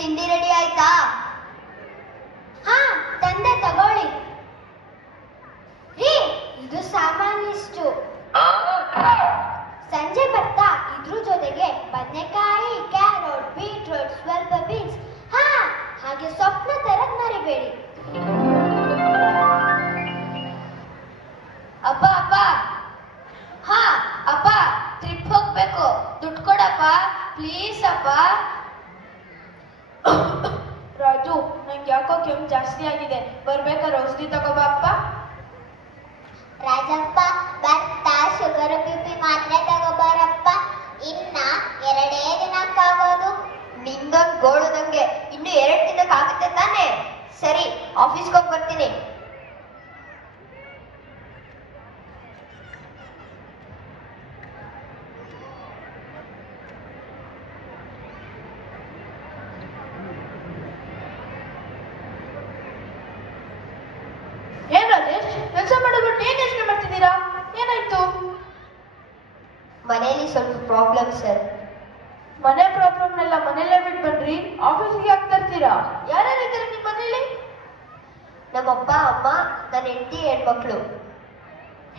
ತಿಂಡಿ ರೆಡಿ ಆಯ್ತಾ? ಹಾ ತಂದೆ, ತಗೊಳ್ಳಿ. ರೀ, ಇದು ಸಾಮಾನ್ಯಷ್ಟು. ಸಂಜೆ ಬರ್ತಾ ಇದ್ರ ಜೊತೆಗೆ ಬದನೆಕಾಯಿ, ಕ್ಯಾರೆಟ್, ಬೀಟ್ರೂಟ್, ಸ್ವಲ್ಪ ಬೀನ್ಸ್, ಹಾಗೆ ಸೊಪ್ಪನ್ನ ತರಕ್ ಮರಿಬೇಡಿ. ಅಪ್ಪ ಅಪ್ಪ, ಹಾ ಅಪ್ಪ, ಟ್ರಿಪ್ ಹೋಗ್ಬೇಕು, ದುಡ್ಡು ಕೊಡಪ್ಪ ಪ್ಲೀಸ್ ಅಪ್ಪ. ರಾಜು, ನಂಗೆ ಯಾಕೋ ಕೆಮ್ಮು ಜಾಸ್ತಿ ಆಗಿದೆ, ಬರ್ಬೇಕಾದ್ರೆ ಔಷಧಿ ತಗೋಬಾ ಅಪ್ಪ. ರಾಜಪ್ಪ, ಬರ್ತಾ ಶುಗರ್ BP ಮಾತ್ರೆ ತಗೋಬಾರಪ್ಪ. ಇನ್ನ 2 ದಿನಕ್ಕಾಗೋದು. ನಿಂದೊಂದು ಗೋಳು ನಂಗೆ, ಇನ್ನು 2 ದಿನಕ್ಕಾಗುತ್ತೆ ತಾನೆ? ಸರಿ, ಆಫೀಸ್ಗೆ ಹೋಗಿ ಬರ್ತೀನಿ. ಏನ್ ರಾಜೇಶ್, ಕೆಲಸ ಮಾಡೋದ್ಬಿಟ್ಟು ಏನ್ ಯೋಚನೆ ಮಾಡ್ತಿದ್ದೀರಾ? ಏನಾಯ್ತು? ಮನೇಲಿ ಸ್ವಲ್ಪ ಪ್ರಾಬ್ಲಮ್ ಸರ್. ಮನೆ ಪ್ರಾಬ್ಲಮ್ನೆಲ್ಲ ಮನೇಲೇ ಬಿಟ್ಟು ಬನ್ರಿ, ಆಫೀಸ್ಗೆ ಯಾಕೆ ತರ್ತೀರಾ? ಯಾರ್ಯಾರಿದ್ದಾರೆ ನಿಮ್ಮ ಮನೇಲಿ? ನಮ್ಮಪ್ಪ, ಅಮ್ಮ, ನನ್ನ ಹೆಂಡತಿ, ಹೆಣ್ಮಕ್ಳು.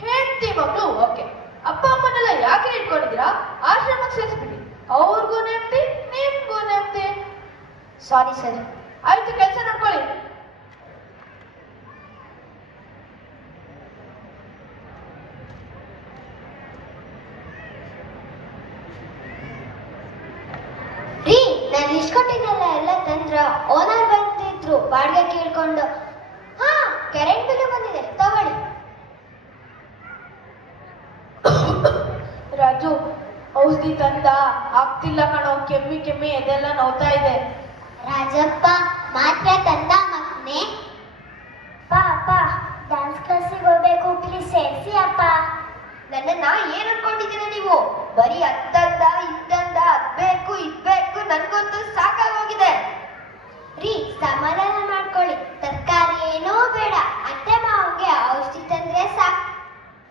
ಹೆಂಡತಿ ಮಕ್ಕಳು, ಓಕೆ. ಅಪ್ಪ ಅಮ್ಮನೆಲ್ಲ ಯಾಕೆ ಇಟ್ಕೊಂಡಿದ್ದೀರಾ? ಆಶ್ರಮಕ್ಕೆ ಸೇರಿಸ್ಬಿಡಿ, ಅವ್ರಿಗೂ ನೆಮ್ಮದಿ, ನಿಮ್ಗೂ ನೆಮ್ಮದಿ. Sorry sir. ಆಯ್ತು, ಕೆಲಸ ನೋಡ್ಕೊಳ್ಳಿ. ರೀ, ನಾನು ಇಸ್ಕೊಟ್ಟಿದ್ದೆಲ್ಲ ಎಲ್ಲ ತಂದ್ರ? ಓನರ್ ಬಂದಿದ್ರು ಬಾಡಿಗೆ ಕೇಳ್ಕೊಂಡು. ಕರೆಂಟ್ ಬಿಲ್ ಬಂದಿದೆ, ತಗೊಳ್ಳಿ. ರಾಜು, ಔಷಧಿ ತಂದ? ಆಗ್ತಿಲ್ಲ ಕಣೋ, ಕೆಮ್ಮಿ ಎದೆಲ್ಲ ನೋವ್ತಾ ಇದೆ. ರಾಜಪ್ಪ, ಮಾತ್ರೆ ತಂದ ಮಗ್ನೆ? ಅಪ್ಪ, ಡ್ಯಾನ್ಸ್ ಕ್ಲಾಸಿಗೆ ಹೋಗ್ಬೇಕು, ಪ್ಲೀಸ್ ಸೇರಿಸಿ ಅಪ್ಪ. ನನ್ನನ್ನ ಏನ್ ಅನ್ಕೊಂಡಿದ್ದೀರಾ ನೀವು? ಬರೀ ಅತ್ತಂದ ಇತ್ತಂದ, ಅದ್ಬೇಕು ಇದ್ಬೇಕು, ನನ್ಗಂತೂ ಸಾಕಾಗೋಗಿದೆ. ರೀ, ಸಮಾಧಾನ ಮಾಡ್ಕೊಳ್ಳಿ, ತರಕಾರಿ ಏನೂ ಬೇಡ. ಅತ್ತೆ ಮಾವನ್ಗೆ ಔಷಧಿ ತಂದ್ರೆ ಸಾಕು.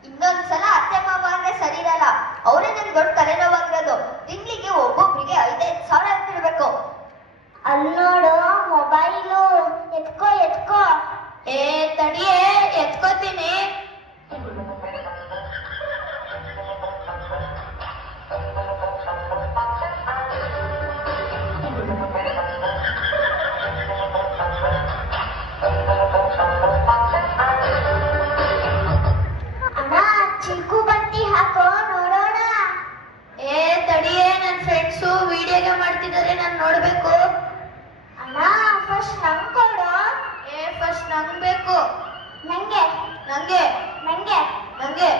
ಇನ್ನೊಂದ್ಸಲ ಅತ್ತೆ ಮಾವ ಅಂದ್ರೆ ಸರಿ ಇರಲ್ಲ. ಅವರೇ ನನ್ ದೊಡ್ಡ ತಲೆನೋವಾಗಿರೋದು. ತಿಂಗಳಿಗೆ ಒಬ್ಬೊಬ್ರಿಗೆ 5-5 ಸಾವಿರ ಅಂತಿರ್ಬೇಕು. ಅಲ್ಲಿ ನೋಡು, ಮೊಬೈಲು ಎತ್ಕೋ. ಏ ತಡಿಯೇ, ಎತ್ಕೋತೀನಿ. ಅಣ್ಣ, ಚಿಕ್ಕು ಬತ್ತಿ ಹಾಕೋ, ನೋಡೋಣ. ಏ ತಡಿಯೇ, ನನ್ ಫ್ರೆಂಡ್ಸು ವಿಡಿಯೋಗೆ ಮಾಡ್ತಿದ್ದಾರೆ, ನಾನ್ ನೋಡ್ಬೇಕು. ಅಣ್ಣ, ಫಸ್ಟ್ ನಂಗೆ ಕೊಡು. ಏ ಫಸ್ಟ್ ನಂಗ್ ಬೇಕು. ನಂಗೆ ನಂಗೆ ನಂಗೆ ನಂಗೆ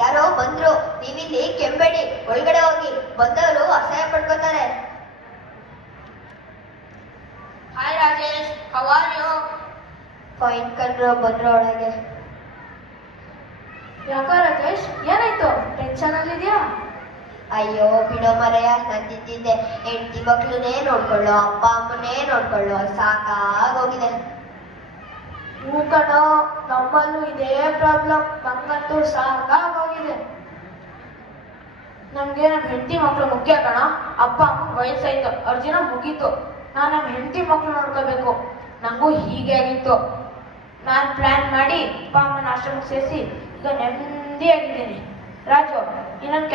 ಯಾರೋ ಬಂದ್ರು, ನೀವಿಲ್ಲಿ ಕೆಂಬೇಡಿ, ಒಳಗಡೆ ಹೋಗಿ. ಬಂದವರು ಅಸಹ್ಯ ಪಡ್ಕೋತಾರೆ. Hi Rajesh, how are you? Fine ಕಣ್ರು, ಬಂದ್ರು ಒಳಗೆ. ಯಾಕ ರಾಜೇಶ್, ಏನಾಯ್ತು? ಟೆನ್ಷನ್ ಅಲ್ಲಿದ್ಯಾ? ಅಯ್ಯೋ ಬಿಡೋ ಮರೆಯ, ನಂದಿದ್ದೆ ಹೆಂಡತಿ ಮಕ್ಳನ್ನೇ ನೋಡ್ಕೊಳ್ಳೋ, ಅಪ್ಪ ಅಮ್ಮನೇ ನೋಡ್ಕೊಳ್ಳೋ, ಸಾಕಾಗೋಗಿದೆ. ಹೂ ಕಣೋ, ನಮ್ಮಲ್ಲೂ ಇದೇ ಪ್ರಾಬ್ಲಮ್. ನಂಗಂತೂ ಸಾಕಾಗೋಗಿದೆ. ನಮ್ಗೆ ನಮ್ಮ ಹೆಂಡತಿ ಮಕ್ಳು ಮುಖ್ಯ ಕಣ. ಅಪ್ಪ ಅಮ್ಮ ವಯಸ್ಸಾಯ್ತು, ಅವ್ರ ಜನ ಮುಗೀತು. ನಾನು ನಮ್ಮ ಹೆಂಡತಿ ಮಕ್ಳು ನೋಡ್ಕೋಬೇಕು. ನಂಗೂ ಹೀಗೆ ಆಗಿತ್ತು. ನಾನು ಪ್ಲಾನ್ ಮಾಡಿ ಅಪ್ಪ ಅಮ್ಮನ ಆಶ್ರಮಕ್ಕೆ ಸೇರಿಸಿ ಈಗ ನೆಮ್ಮದಿಯಾಗಿದ್ದೀನಿ. ರಾಜು, ಇನ್ನೊಂದು ಕೆಲಸ